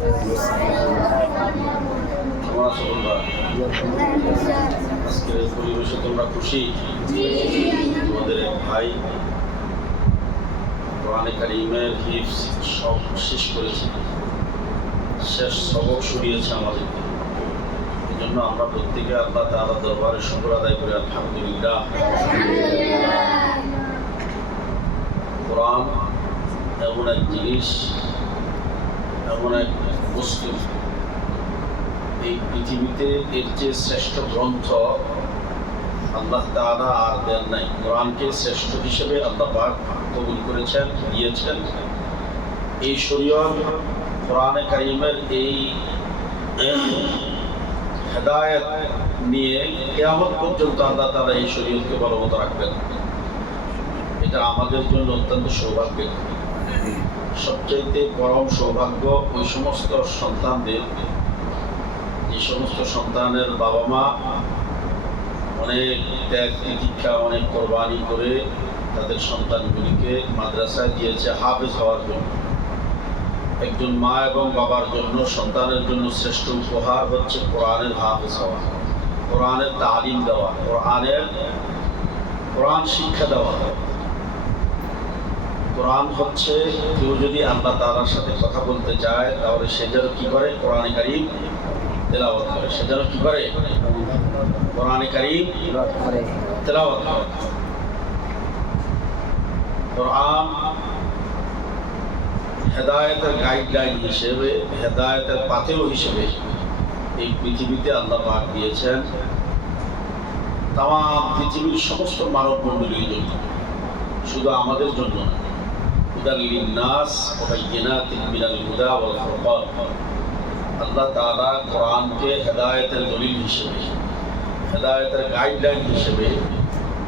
কেমন আছো তোমরা? আজকের এই পরিবেশে তোমরা খুশি? তোমাদের এক ভাই কোরআনে কারীমের হিফজ সব শেষ করেছে, শেষ সবক শুনিয়েছে আমাদেরকে। এই জন্য আমরা প্রত্যেকে আল্লাহ তাআলার দরবারে শুকর আদায় করি, আলহামদুলিল্লাহ। কোরআন এমন এক জিনিস, এমন এক বস্তু, এই পৃথিবীতে এর যে শ্রেষ্ঠ গ্রন্থ আল্লাহ তাআলা আর দেন নাই। কোরআনকে শ্রেষ্ঠ হিসেবে আল্লাহ পাক কবুল করেছেন, দিয়েছেন। এই শরীয়ত কোরআনে কারীমের এই হেদায়েত নিয়ে কিয়ামত পর্যন্ত আল্লাহ তাআলা এই শরীয়তকে বলবৎ রাখবেন। এটা আমাদের জন্য অত্যন্ত সৌভাগ্যের। সবচাইতে পরম সৌভাগ্য ওই সমস্ত সন্তানদের, যে সমস্ত সন্তানের বাবা মা অনেক ত্যাগ তিতিক্ষা, অনেক কোরবানি করে তাদের সন্তানগুলিকে মাদ্রাসায় দিয়েছে হাফেজ হওয়ার জন্য। একজন মা এবং বাবার জন্য, সন্তানের জন্য শ্রেষ্ঠ উপহার হচ্ছে কোরআনের হাফেজ হওয়া, কোরআনের তালিম দেওয়া, কোরআন শিক্ষা দেওয়া। কোরআন হচ্ছে, কেউ যদি আল্লাহ তাআলার সাথে কথা বলতে চায় তাহলে সে যেন কি করে? কোরআনে কারীম তেলাওয়াত করে। সে যেন কি করে? কোরআনে কারীম তেলাওয়াত করে। কোরআন হেদায়েতের গাইডলাইন হিসেবে, হেদায়েতের পাথেয় হিসেবে এই পৃথিবীতে আল্লাহ পাক দিয়েছেন তামাম পৃথিবীর সমস্ত মানব মণ্ডলীর জন্য, শুধু আমাদের জন্য না। হুদাল লিন্নাস ওয়া বাইয়িনাতিন মিনাল হুদা ওয়াল ফুরকান। আল্লাহ তাআলা কোরআনকে হেদায়েতের দলিল হিসেবে, হেদায়েতের গাইডলাইন হিসেবে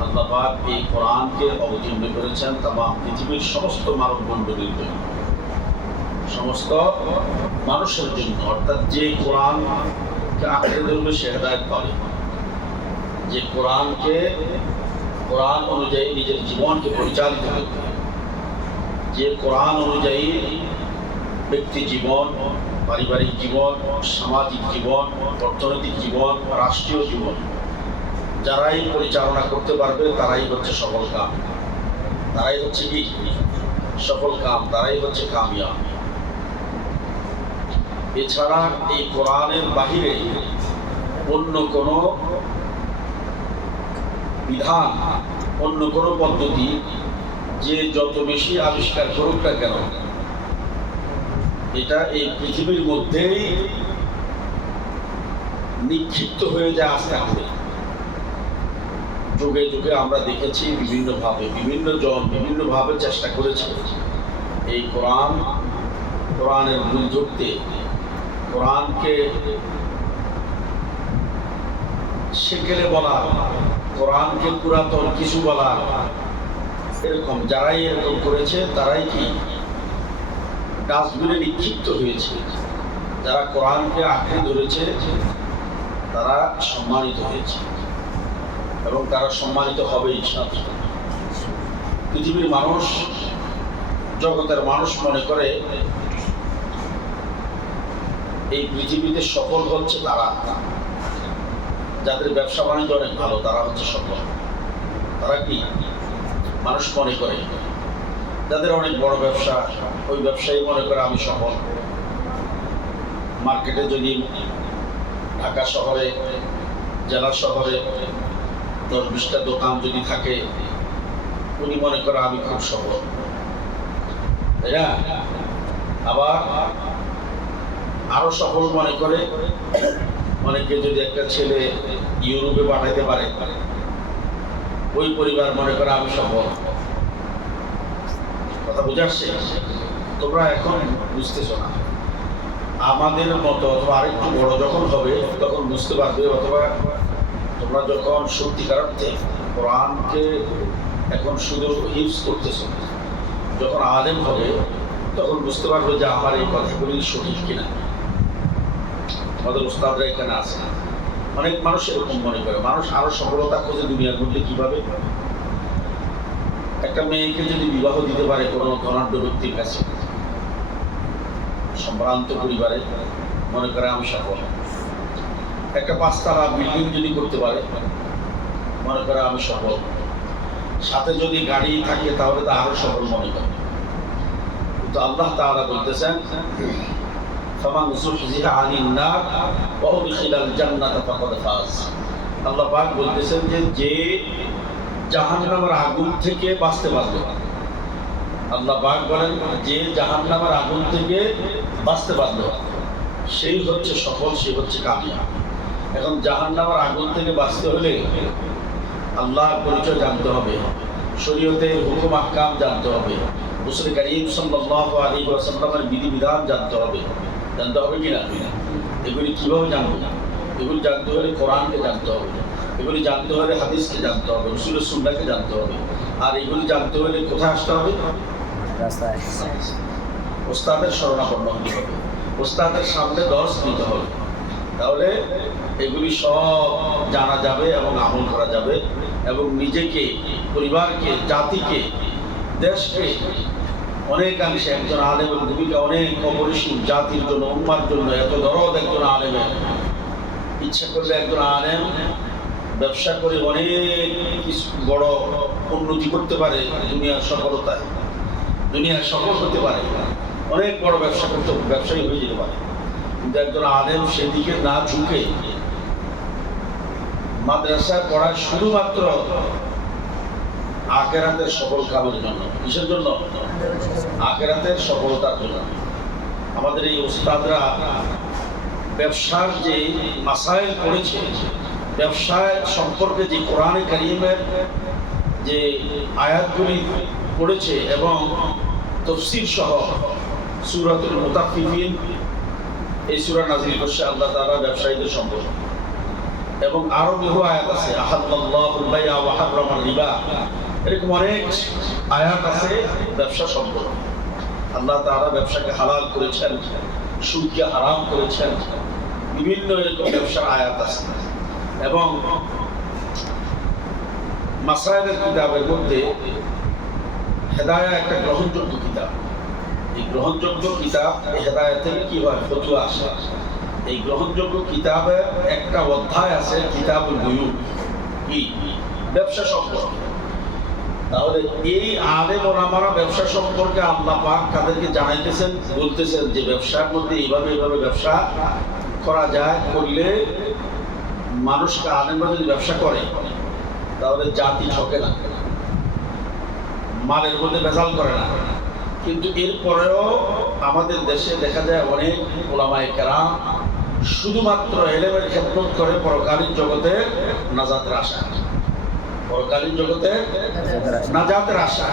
আল্লাহ পাক এই কোরআনকে অবতীর্ণ করেছেন তামাম পৃথিবীর সমস্ত মানব মণ্ডলীর জন্য, সমস্ত মানুষের জন্য। অর্থাৎ যে কোরআনকে আঁকড়ে ধরবে সে হেদায়েত পাবে। যে কোরআন অনুযায়ী নিজের জীবনকে পরিচালিত করবে, যে কোরআন অনুযায়ী ব্যক্তি জীবন, পারিবারিক জীবন, সামাজিক জীবন, অর্থনৈতিক জীবন, রাষ্ট্রীয় জীবন যারাই পরিচালনা করতে পারবে তারাই হচ্ছে সফল কাম, তারাই হচ্ছে কি সফল কাম, তারাই হচ্ছে কামিয়াব। এছাড়া এই কোরআনের বাহিরে অন্য কোনো বিধান, অন্য কোনো পদ্ধতি যে যত বেশি আবিষ্কার করুক না কেন, এটা এই পৃথিবীর মধ্যেই নিক্ষিপ্ত হয়ে যায় আস্তে আস্তে। যুগে যুগে আমরা দেখেছি বিভিন্নভাবে বিভিন্ন জন বিভিন্নভাবে চেষ্টা করেছে এই কোরআনের ভুল ধরতে, কোরআনকে সেকেলে বলা, কোরআনকে পুরাতন কিছু বলা। এরকম যারাই এরকম করেছে তারাই কি ডাস্টবিনে নিক্ষিপ্ত হয়েছে। যারা কোরআনকে আঁকড়ে ধরেছে তারা সম্মানিত হয়েছে এবং তারা সম্মানিত হবে ইনশাআল্লাহ। পৃথিবীর মানুষ, জগতের মানুষ মনে করে এই পৃথিবীতে সফল হচ্ছে তারা, যাদের ব্যবসা বাণিজ্য অনেক ভালো তারা হচ্ছে সফল। তারা কি মানুষ মনে করে যাদের অনেক বড় ব্যবসা, ওই ব্যবসায়ী মনে করে আমি সফল। মার্কেটে যদি ঢাকা শহরে, জেলা শহরে 10-20টা দোকান যদি থাকে, উনি মনে করে আমি খুব সফল, তাই না? আবার আরো সফল মনে করে অনেকে যদি একটা ছেলে ইউরোপে পাঠাইতে পারে, ওই পরিবার মনে করে আমি সফল। কথা বুঝাচ্ছে? তোমরা এখন বুঝতেছো না। আমাদের মতো অথবা আরেকটু বড় যখন হবে তখন বুঝতে পারবে, অথবা তোমরা যখন সত্যিকার অর্থে কোরআনকে এখন শুধু হিফজ করতেছো, যখন আলেম হবে তখন বুঝতে পারবে যে আমার এই কথাগুলি সঠিক কিনা। আমাদের উস্তাদরা এখানে আছে। অনেক মানুষ এরকম মনে করে মানুষ আরো সফলতা খোঁজে দুনিয়ার মধ্যে কিভাবে। একটা মেয়েকে যদি বিবাহ দিতে পারে কোনো ধনাঢ্য ব্যক্তির কাছে, সম্ভ্রান্ত পরিবারে, মনে করে আমি সফল। একটা 5 তলা বিল্ডিং যদি করতে পারে, মনে করে আমি সফল। সাথে যদি গাড়ি থাকে তাহলে তো আরো সফল মনে করে। কিন্তু আল্লাহ তাআলা বলতেছেন ফামান যুহজিহা আনিন নার ওয়া উদখিলাল জান্নাতা ফাকাদ ফাজ। আল্লাহ পাক বলতেছেন যে জাহান্নামের আগুন থেকে বাঁচতে পারবে, আল্লাহ পাক বলেন যে জাহান্নামের আগুন থেকে বাঁচতে পারবে সেই হচ্ছে সফল, সেই হচ্ছে কামিয়াব। এখন জাহান্নামের আগুন থেকে বাঁচতে হলে আল্লাহর পরিচয় জানতে হবে, শরীয়তের হুকুম আহকাম জানতে হবে, রাসূল কারীম সাল্লাল্লাহু আলাইহি ওয়াসাল্লামের বিধিবিধান জানতে হবে কিনা? এগুলি কিভাবে জানবো? এগুলি জানতে হলে কোরআনকে জানতে হবে, এগুলি জানতে হলে হাদিসকে জানতে হবে, রাসূলের সুন্নাহকে জানতে হবে। আর এগুলি জানতে হলে কোথায় আসতে হবে? রাস্তায়। ওস্তাদের শরণাপন্ন হতে হবে, ওস্তাদের সামনে দর্শ নিতে হবে। তাহলে এগুলি সব জানা যাবে এবং আমল করা যাবে, এবং নিজেকে, পরিবারকে, জাতিকে, দেশকে অনেকাংশে একজন আলেমের ভূমিকা অনেক অপরিসীম। জাতির জন্য, উম্মার জন্য এত দরদ একজন আলেমের। ইচ্ছা করলে একজন আলেম ব্যবসা করে অনেক কিছু বড় উন্নতি করতে পারে, দুনিয়ার সফলতায়, দুনিয়ার সফল হতে পারে, অনেক বড় ব্যবসা করতে, ব্যবসায়ী হয়ে যেতে পারে। কিন্তু একজন আলেম সেদিকে না ঝুঁকে মাদ্রাসায় পড়ায় শুধুমাত্র আখিরাতের সফল কামের জন্য। কিসের জন্য? আখিরাতের সফলতার জন্য। আমাদের এই ওস্তাদরা ব্যবসার যে মাসাইল পড়েছে, ব্যবসায় সম্পর্কে যে কোরআনে কারীমের যে আয়াতগুলি পড়েছে এবং তাফসীর সহ সূরাতুল মুতাফফিফিন, এই সূরা নাযিল করছে আল্লাহ তাআলা ব্যবসায়ীদের সম্পর্কে। এবং আরো বহু আয়াত আছে, আহাল্লাল্লাহুল বাই'a ওয়া হাররামার রিবা, এরকম অনেক আয়াত আছে ব্যবসা সম্পর্কে। আল্লাহ তাআলা ব্যবসাকে হালাল করেছেন, সুদকে হারাম করেছেন, বিভিন্ন এরকম ব্যবসার আয়াত আছে। এবং মাসাইলের কিতাবের মধ্যে হেদায়া একটা গ্রহণযোগ্য কিতাব। এই গ্রহণযোগ্য কিতাব, হেদায়াতের কি হয়, ফতোয়া আসে। এই গ্রহণযোগ্য কিতাবে একটা অধ্যায় আছে কিতাবুল বুয়ু, কি ব্যবসা সম্পর্কে। তাহলে এই আলেম ওলামারা ব্যবসা সম্পর্কে আল্লাহ পাক তাদেরকে জানাইতেছেন, বলতেছেন যে ব্যবসার মধ্যে এইভাবে এইভাবে ব্যবসা করা যায়, করলে মানুষকে, আলেমরা যদি ব্যবসা করে তাহলে জাতি ঠকে না, মালের মধ্যে ভেজাল করে না। কিন্তু এরপরেও আমাদের দেশে দেখা যায় অনেক ওলামায়ে কেরাম শুধুমাত্র ইলমের খেদমত করে পরকালীন জগতে নাজাতের আশা, পরকালীন জগতে নাজাতের আশা।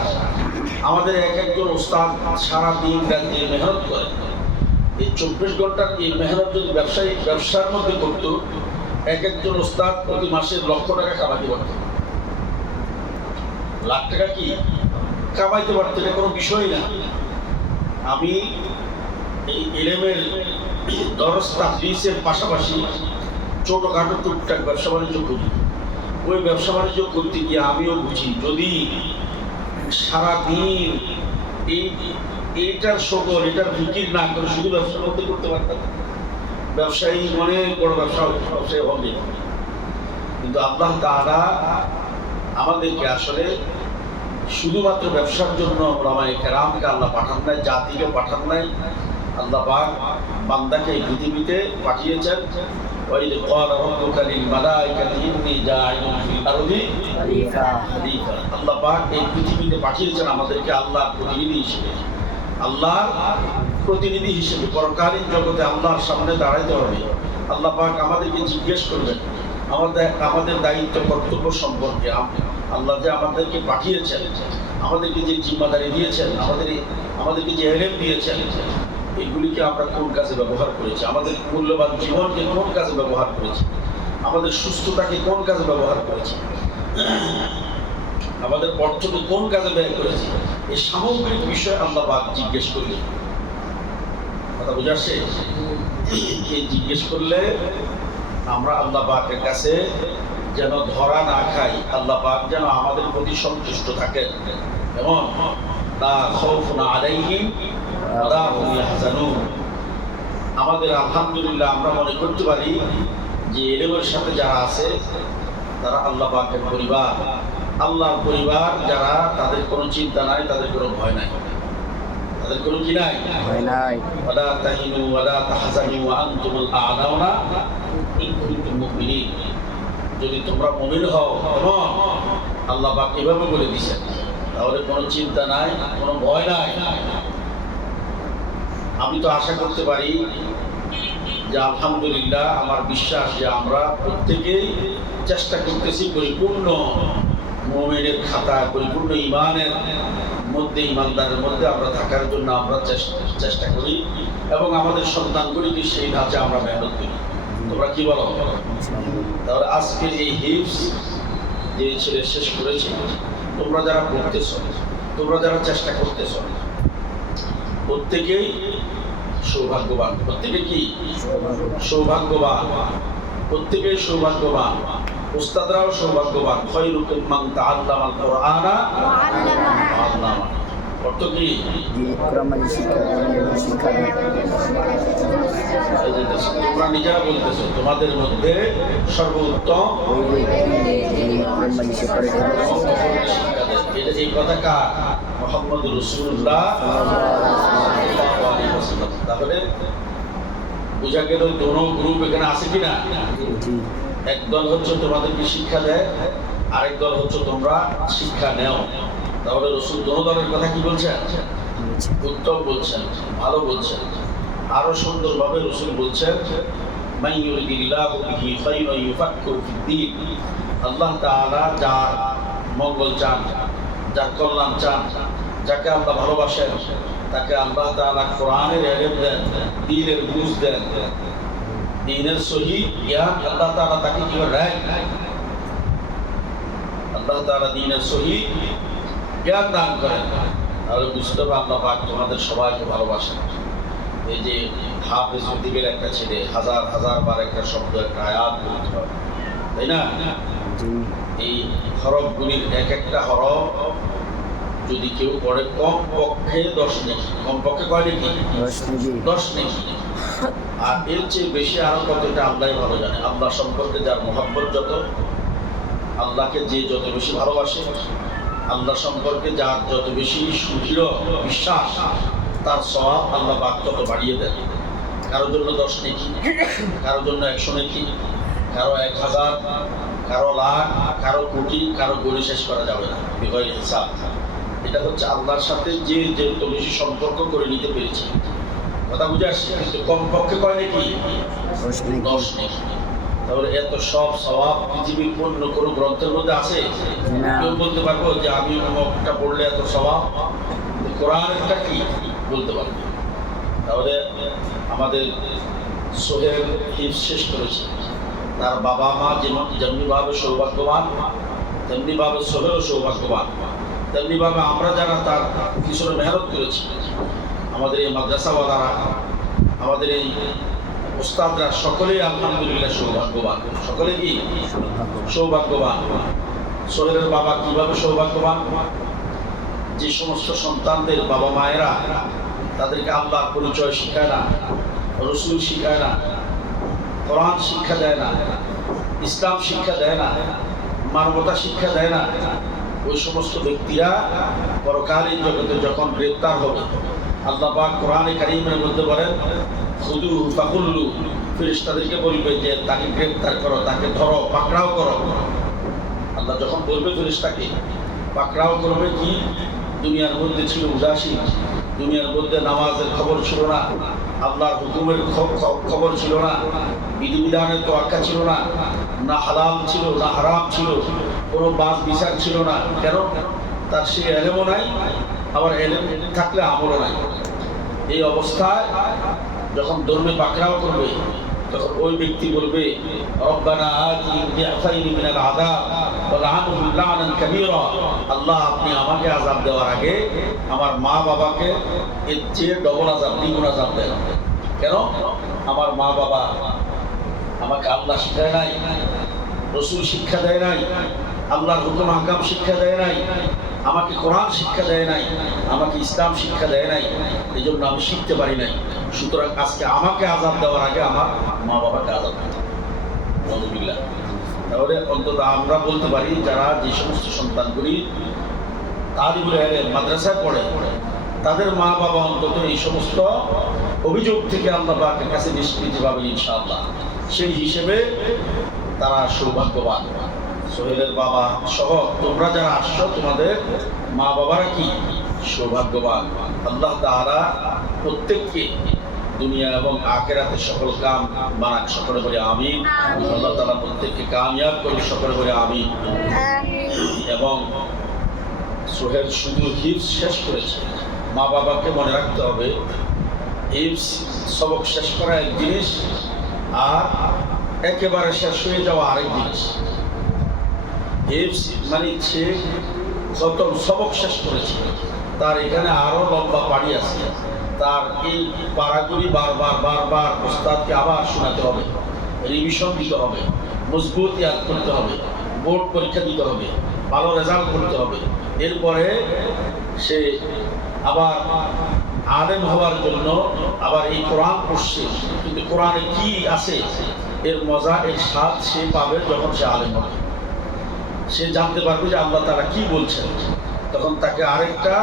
আমাদের এক একজন ওস্তাদ সারা দিন রাত দিয়ে মেহনত করে। এই 24 ঘন্টার এই মেহনত যদি ব্যবসার মধ্যে করত, এক একজন ওস্তাদ প্রতি মাসে লক্ষ টাকা কামাইতে পারত, লাখ টাকা কি কামাইতে পারত, এটা কোনো বিষয় না। আমি এই ইলমের দরস তাদরিসের পাশাপাশি ছোটখাটো টুকটাক ব্যবসা বাণিজ্য করি। ওই ব্যবসা বাণিজ্য করতে গিয়ে আমিও বুঝি, যদি সারাদিন এইটার সকল, এটার ফিকির না করে শুধু ব্যবসার মধ্যে করতে পারতাম, ব্যবসায়ী অনেক বড় ব্যবসায়ী হবে। কিন্তু আল্লাহ তাআলা আমাদেরকে আসলে শুধুমাত্র ব্যবসার জন্য ওলামায়ে কেরামকে আল্লাহ পাঠান নাই, জাতিকে পাঠান নাই। আল্লাহ পাক বান্দাকে এই পৃথিবীতে পাঠিয়েছেন। ওয়াইদ ক্বালা রাব্বুকা লিল মালাইকাতি ইন্নী জাইলুন ফিল আরদি খলিফা। আল্লাহ পাক এই পৃথিবীতে পাঠিয়েছেন আমাদেরকে আল্লাহর প্রতিনিধি হিসেবে, আল্লাহর প্রতিনিধি হিসেবে। পরকালীন জগতে আল্লাহর সামনে দাঁড়াইতে হবে। আল্লাহ পাক আমাদেরকে জিজ্ঞেস করবেন আমাদের দায়িত্ব কর্তব্য সম্পর্কে। আল্লাহ যে আমাদেরকে পাঠিয়েছেন, আমাদেরকে যে জিম্মাদারি দিয়েছেন, আমাদেরকে যে ইলম দিয়েছেন, এগুলিকে আমরা কোন কাজে ব্যবহার করেছি, আমাদের মূল্যবান জীবনকে কোন কাজে ব্যবহার করেছি, আমাদের সুস্থতাকে কোন কাজে ব্যবহার করেছি, আমাদের অর্থকে কোন কাজে ব্যয় করেছি, এই সামগ্রিক বিষয়ে আল্লাহ পাক জিজ্ঞেস করলেন। কথা বুঝাচ্ছে? এই জিজ্ঞেস করলে আমরা আল্লাহ পাকের কাছে যেন ধরা না খাই, আল্লাহ পাক যেন আমাদের প্রতি সন্তুষ্ট থাকেন এবং লা খাউফুন আলাইহিম ওয়া লা হুম ইয়াহজানুন, আমাদের আলহামদুলিল্লাহ আমরা মনে করতে পারি যে এলেমের সাথে যারা আছে তারা আল্লাহ পাকের পরিবার, আল্লাহর পরিবার যারা, তাদের কোনো চিন্তা নাই, তাদের কোনো ভয় নাই, তাদের কোনো কি নাই, ভয় নাই। ওয়ালা তাহিনু ওয়ালা তাহজানু ওয়া আনতুমুল আ'লাউনা ইন কুনতুম মুমিনিন। যদি তোমরা মুমিন হও, তখন আল্লাহ পাক এভাবে বলে দিয়েছেন, তাহলে কোনো চিন্তা নাই, কোনো ভয় নাই। আমি তো আশা করতে পারি যে আলহামদুলিল্লাহ, আমার বিশ্বাস যে আমরা প্রত্যেকেই চেষ্টা করতেছি পরিপূর্ণ মুমিনের খাতা, পরিপূর্ণ ঈমানের মধ্যে, ঈমানদারের মধ্যে আমরা থাকার জন্য আমরা চেষ্টা করি এবং আমাদের সন্তানগুলিকে সেই ধাঁচে আমরা মেহনত করি। তোমরা কি বলো? তাহলে আজকে এই হিফজ যে ছেলে শেষ করেছে, তোমরা যারা পড়তেছ, তোমরা যারা চেষ্টা করতেছ, প্রত্যেকেই সৌভাগ্যবান। প্রত্যেকে কি সৌভাগ্যবান? প্রত্যেকেই সৌভাগ্যবান। উস্তাদরাও সৌভাগ্যবান। খায়রুকুম মান তাআল্লামাল কুরআনা ওয়া আল্লামা। অর্থ কি? তোমরা নিজেরা বলতেছো তোমাদের মধ্যে সর্বোত্তম এটা এই কথা কার? মুহাম্মদ রাসূলুল্লাহ সাল্লাল্লাহু আলাইহি ওয়াসাল্লাম। তাহলে বুঝা গেল দোনো গ্রুপ এখানে আছে কিনা? একদল হচ্ছে তোমাদেরকে শিক্ষা দেয়, আরেক দল হচ্ছে তোমরা শিক্ষা নেও। তাহলে রাসূল দোনো দলের কথা কি বলছেন? উত্তম বলছেন, ভালো বলছেন। আরো সুন্দরভাবে রাসূল বলছেন, মান ইউরিদিল্লাহু বিহি খায়রান ইউফাক্কিহু ফিদ্দীন। আল্লাহ তাআলা যার মঙ্গল চান, যার কল্যাণ চান, যাকে আল্লাহ ভালোবাসেন, তাকে আল্লাহ তাআলা কোরআনের ইলম দেন, দ্বীনের বুঝ দেন, দ্বীনের সহি জ্ঞান আল্লাহ তাআলা তাকে কি দেন? আল্লাহ তাআলা দ্বীনের সহি জ্ঞান দান করেন। তাহলে বুঝতে হবে আল্লাহ পাক তোমাদের সবাইকে ভালোবাসেন। এই যে হাফেজ উদ্দিনের একটা ছেলে হাজার হাজার বার একটা শব্দ, একটা আয়াত বলতে হয়, তাই না? এই হরফগুলির এক একটা হরফ যদি কেউ পড়ে কমপক্ষে 10 নেকি, কমপক্ষে কয় নেকি? 10 নেকি। আর এর চেয়ে বেশি আরো কতটা আল্লাহ ভালো জানে। আল্লাহ সম্পর্কে যার মহব্বত যত, আল্লাহকে যে যত বেশি ভালোবাসে, আল্লাহ সম্পর্কে যার যত বেশি সুদৃঢ় বিশ্বাস, তার সওয়াব আল্লাহ পাক তত বাড়িয়ে দেন। কারোর জন্য 10 নেকি, কারোর জন্য 100 নেকি, কারো 1000, কারো লাখ, কারো কোটি, কারো গণে শেষ করা যাবে না বিগয় হিসাব। এটা হচ্ছে আল্লাহর সাথে যে যত বেশি সম্পর্ক করে নিতে পেরেছি। কথা বুঝে আসছে? কিন্তু কমপক্ষে কয় নাকি? 10 নেকি। তাহলে এত সব সওয়াব পৃথিবীর অন্য কোনো গ্রন্থের মধ্যে আছে? কেউ বলতে পারবো যে আমি অমুকটা পড়লে এত সওয়াব? কোরআনটা কি বলতে পারবো? তাহলে আমাদের সোহেল হিফজ শেষ করেছে, তার বাবা মা যেমনিভাবে সৌভাগ্যবান, তেমনিভাবে সোহেলও সৌভাগ্যবান। তেমনিভাবে আমরা যারা তার পিছনে মেহনত করেছি, আমাদের এই মাদ্রাসাওয়ালারা, আমাদের এই উস্তাদরা, সকলেই আলহামদুলিল্লাহ সৌভাগ্যবান। সকলে কি সৌভাগ্যবান? সোহেলের বাবা কিভাবে সৌভাগ্যবান? যে সমস্ত সন্তানদের বাবা মায়েরা তাদেরকে আল্লাহর পরিচয় শিখায় না, রসুল শিখায় না, কোরআন শিক্ষা দেয় না, ইসলাম শিক্ষা দেয় না, মানবতা শিক্ষা দেয় না, ওই সমস্ত ব্যক্তিরা পরকালীন জগতে যখন গ্রেপ্তার হবে, আল্লাহ পাক কোরআনে কারীমের মধ্যে বলেন, খুদু ফাকুল্লু, ফেরেশতাদেরকে বলবে যে তাকে গ্রেপ্তার করো, তাকে ধরো, পাকড়াও করো। আল্লাহ যখন বলবে ফেরেশতাকে পাকড়াও করবে, কি দুনিয়ার মধ্যে ছিল উদাসীন, দুনিয়ার মধ্যে নামাজের খবর ছিল না, আল্লাহর হুকুমের খবর ছিল না, বিধিবিধানের তোয়াক্কা ছিল না, না হালাল ছিল না হারাম ছিল, কোনো বাস বিচার ছিল না। কেন? তার সে এলেমও নাই, আবার এলেম থাকলে আমলও নাই। এই অবস্থায় যখন ধর্মে পাকড়াও করবে, তখন ওই ব্যক্তি বলবে, রব্বানা আতিহিম দি'ফাইনি মিনাল আযাব ওয়া লা'আনহুম লা'নান কাবীরা। আল্লাহ, আপনি আমাকে আযাব দেওয়ার আগে আমার মা বাবাকে এর চেয়ে ডবল আযাব, দ্বিগুণ আযাব দেন। কেন? আমার মা বাবা আমাকে আল্লাহ শিখায় নাই, রসুল শিক্ষা দেয় নাই, আল্লাহর হুকুম হাকাম শিক্ষা দেয় নাই, আমাকে কোরআন শিক্ষা দেয় নাই, আমাকে ইসলাম শিক্ষা দেয় নাই, এই জন্য আমি শিখতে পারি নাই। সুতরাং আজকে আমাকে আযাব দেওয়ার আগে আমার মা বাবাকে আযাব দিতে হবে। আলহামদুলিল্লাহ। তাহলে অন্তত আমরা বলতে পারি যারা যে সমস্ত সন্তানগুলি তালিবুল ইলম মাদ্রাসায় পড়ে তাদের মা বাবা অন্তত এই সমস্ত অভিযোগ থেকে আল্লাহ পাকের কাছে নিষ্কৃতি পাবে ইনশাআল্লাহ। সেই হিসেবে তারা সৌভাগ্যবান। সোহেলের বাবা সহ তোমরা যারা আসছো তোমাদের মা বাবারা কি সৌভাগ্যবান। আল্লাহ তাআলা প্রত্যেককে দুনিয়া এবং আখিরাতে সকল কাম বানাক, সকলে বলে আমিন। আল্লাহ তাআলা প্রত্যেককে কামিয়াব করে, সকলে বলে আমিন। এবং সোহেল শুধু হিফজ শেষ করেছে, মা বাবাকে মনে রাখতে হবে হিফজ সবক শেষ করা এক জিনিস, আর একেবারে শেষ হয়ে যাওয়া আরেক জিনিস। হিফজ মানে সে খতম সবক শেষ করেছে, তার এখানে আরো লম্বা পাড়ি আছে, তার এই পাড়াগুলি বারবার বারবার ওস্তাদকে আবার শোনাতে হবে, রিভিশন দিতে হবে, মজবুত ইয়াদ করতে হবে, বোর্ড পরীক্ষা দিতে হবে, ভালো রেজাল্ট করতে হবে। এরপরে সে আবার আলেম হওয়ার জন্য আবার এই কোরআন পড়ছে, কিন্তু কোরআনে কি আছে এর মজা এর স্বাদ সে পাবে যখন সে আলেম হবে। সে জানতে পারবে যে আল্লাহ তাআলা কি বলছেন, তখন তাকে আরেকটা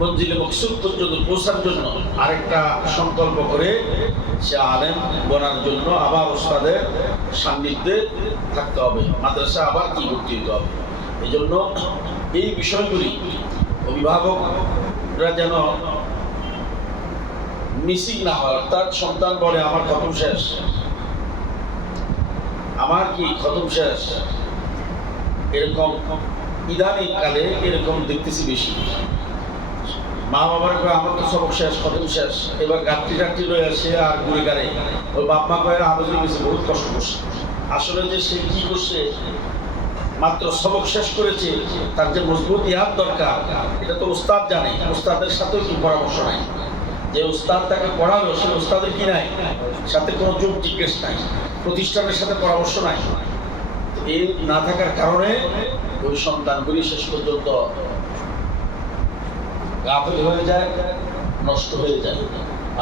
মঞ্জিলে মকসুদ পর্যন্ত পৌঁছার জন্য আরেকটা সংকল্প করে সে আলেম বনার জন্য আবার ওস্তাদের সান্নিধ্যে থাকতে হবে, মাদ্রাসা আবার কি ভর্তি হতে হবে। এই জন্য এই বিষয়গুলি অভিভাবকরা যেন মিসিং না হয়। অর্থাৎ সন্তান বলে আমার খতম শেষ, আমার কি খতম শেষ, এরকম ইদানিং কালে এরকম দেখতেছি বেশি। মা বাবার কয়ে আমার তো সবক শেষ, খতম শেষ, এবার গাঁটটি টাট্টি রয়ে আসে আর ঘুরে গাড়ে ওই বাপ মা কয়ে আলোচনা গেছে বহুত কষ্ট করছে। আসলে যে সে কি করছে, মাত্র সবক শেষ করেছে, তার যে মজবুত ইয়াদ দরকার এটা তো উস্তাদ জানে, উস্তাদের সাথেও কি পরামর্শ নাই। যে উস্তাদ তাকে পড়ালো সে উস্তাদের কি নাই, সাথে কোনো যোগ জিজ্ঞেস নাই, প্রতিষ্ঠানের সাথে পরামর্শ নাই। এই না থাকার কারণে ওই সন্তানগুলি শেষ পর্যন্ত গাফিল হয়ে যায়, নষ্ট হয়ে যায়,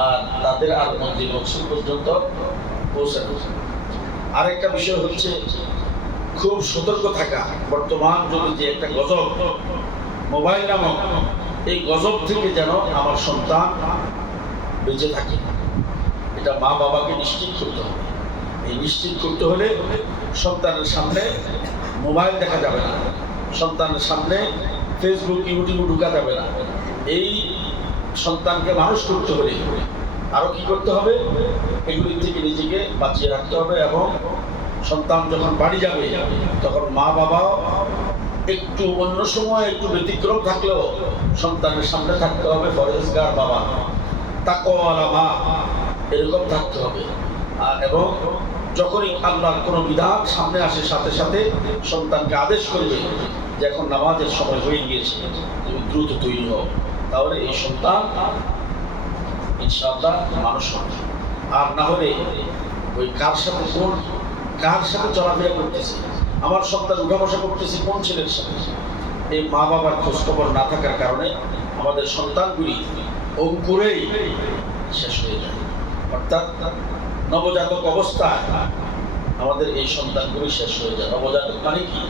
আর তাদের আর মঞ্জিল মকসুদ পর্যন্ত পৌঁছানো। আরেকটা বিষয় হচ্ছে খুব সতর্ক থাকা। বর্তমান যুগে যে একটা গজব মোবাইল নামক, এই গজব থেকে যেন আমার সন্তান বেঁচে থাকে, এটা মা বাবাকে নিশ্চিত করতে হবে। এই নিশ্চিত করতে হলে সন্তানের সামনে মোবাইল দেখা যাবে না, সন্তানের সামনে ফেসবুক ইউটিউব ঢুকা যাবে না। এই সন্তানকে মানুষ করতে হলে আরো কি করতে হবে, এগুলি থেকে নিজেকে বাঁচিয়ে রাখতে হবে। এবং সন্তান যখন বাড়ি যাবে তখন মা বাবা একটু অন্য সময় একটু ব্যতিক্রম থাকলেও সন্তানের সামনে থাকতে হবে ফরেজগার বাবা, তাকওয়ালা মা, এরকম থাকতে হবে। এবং যখনই আল্লাহর কোনো বিধান সামনে আসে সাথে সাথে সন্তানকে আদেশ করবে যে এখন নামাজের সময় হয়ে গিয়েছে, তুমি দ্রুত তৈরি হও। তাহলে এই সন্তান ইনশাআল্লাহ মানুষ হবে। আর না হলে ওই কার সাথে চলাফেরা করতেছে, আমার সন্তান উঠা বসা করতেছে কোন ছেলের সাথে, এই মা বাবার খোঁজখবর না থাকার কারণে আমাদের সন্তানগুলি অঙ্কুরেই শেষ হয়ে যায়। অর্থাৎ নবজাতক অবস্থায় আমাদের এই সন্তানগুলি শেষ হয়ে যায়। নবজাতক মানে কি,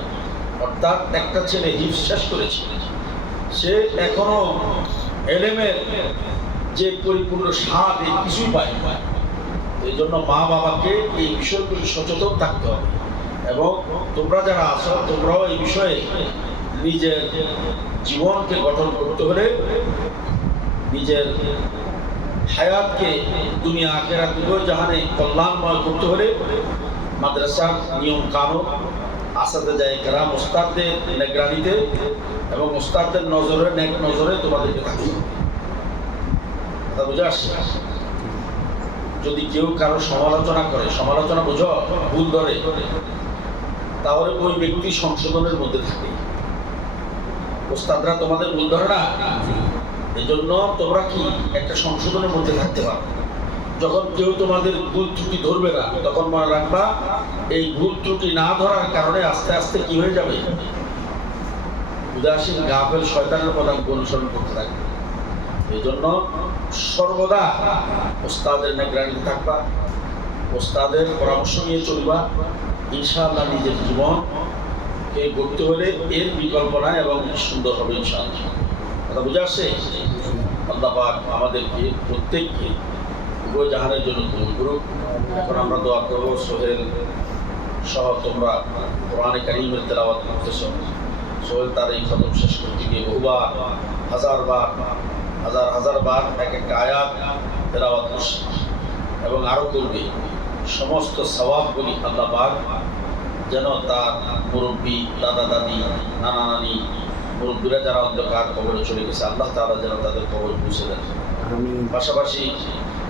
অর্থাৎ একটা ছেলে হিফজ শেষ করেছে, সে এখনো এলেমের যে পরিপূর্ণ স্বাদ এই কিছুই পায় না। এই জন্য মা বাবাকে এই বিষয়গুলি সচেতন থাকতে হবে। এবং তোমরা যারা আছো তোমরাও এই বিষয়ে নিজের জীবনকে গঠন করতে হলে, নিজের হায়াতকে দুনিয়া আখিরাত উভয় জাহানে কল্যাণময় করতে হলে মাদ্রাসার নিয়ম কানুন, আসাতেজায়ে কেরাম, ওস্তাদদের নিগরানিতে এবং ওস্তাদদের নজরে নেক নজরে তোমাদেরকে থাকতে হবে। কথা বুঝে আসছে? যদি কেউ কারো সমালোচনা করে, সমালোচনা বুঝো ভুল ধরে, তাহলে ওই ব্যক্তি সংশোধনের মধ্যে থাকে। ওস্তাদরা তোমাদের ভুল ধরে না, এই জন্য তোমরা কি একটা সংশোধনের মধ্যে থাকতে পারো। যখন কেউ তোমাদের ভুল ত্রুটি ধরবে না, তখন মনে রাখবা এই ভুল ত্রুটি না ধরার কারণে আস্তে আস্তে কি হয়ে যাবে, উদাসীন গাফেল শয়তানের পদাঙ্ক অনুসরণ করতে থাকবে। এই জন্য সর্বদা ওস্তাদের নিগরানিতে থাকবা, ওস্তাদের পরামর্শ নিয়ে চলবা। ইনশাআল্লাহ নিজের জীবনকে গড়তে হলে এর বিকল্প নাই এবং সুন্দর হবে ইনশাআল্লাহ। কথা বুঝে আসছে? আল্লাহ পাক আমাদেরকে প্রত্যেককে উভয় জাহানের জন্য কবুল করুক। এখন আমরা দোয়া করবো, সোহেল সহ তোমরা কোরআনে কারীমের তেলাওয়াত করতেছ। সোহেল তার এই খতম শেষ করতে গিয়ে বহুবার, হাজার বার এক একটা আয়াত তেলাওয়াত করছে এবং আরো করবে। সমস্ত সওয়াবগুলি আল্লাহ পাক যেন তার মুরব্বী, দাদা দাদি, নানা নানি, মুরব্বীরা যারা অন্ধকার কবরে চলে গেছে, আল্লাহ তাআলা যেন তাদের কবর পৌঁছে দেন। পাশাপাশি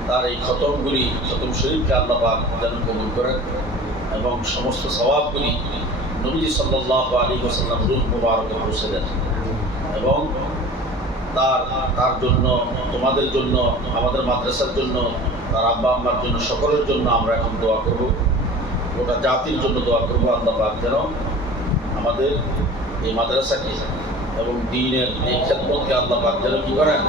তার এই খতমগুলি, খতম শরীফকে আল্লাহ পাক যেন কবুল করেন এবং সমস্ত সওয়াবগুলি নবীজি সাল্লাল্লাহু আলাইহি ওয়াসাল্লাম রূহ মুবারকে পৌঁছে দেন। এবং তার জন্য, তোমাদের জন্য, আমাদের মাদ্রাসার জন্য, তার আব্বা আম্মার জন্য, সকলের জন্য আমরা এখন দোয়া করব। গোটা জাতির জন্য দোয়া করবো। আল্লাহ পাক যেন আমাদের এই মাদ্রাসাকে এবং দ্বীনের এই খেদমতকে আল্লাহ পাক যেন কি করেন,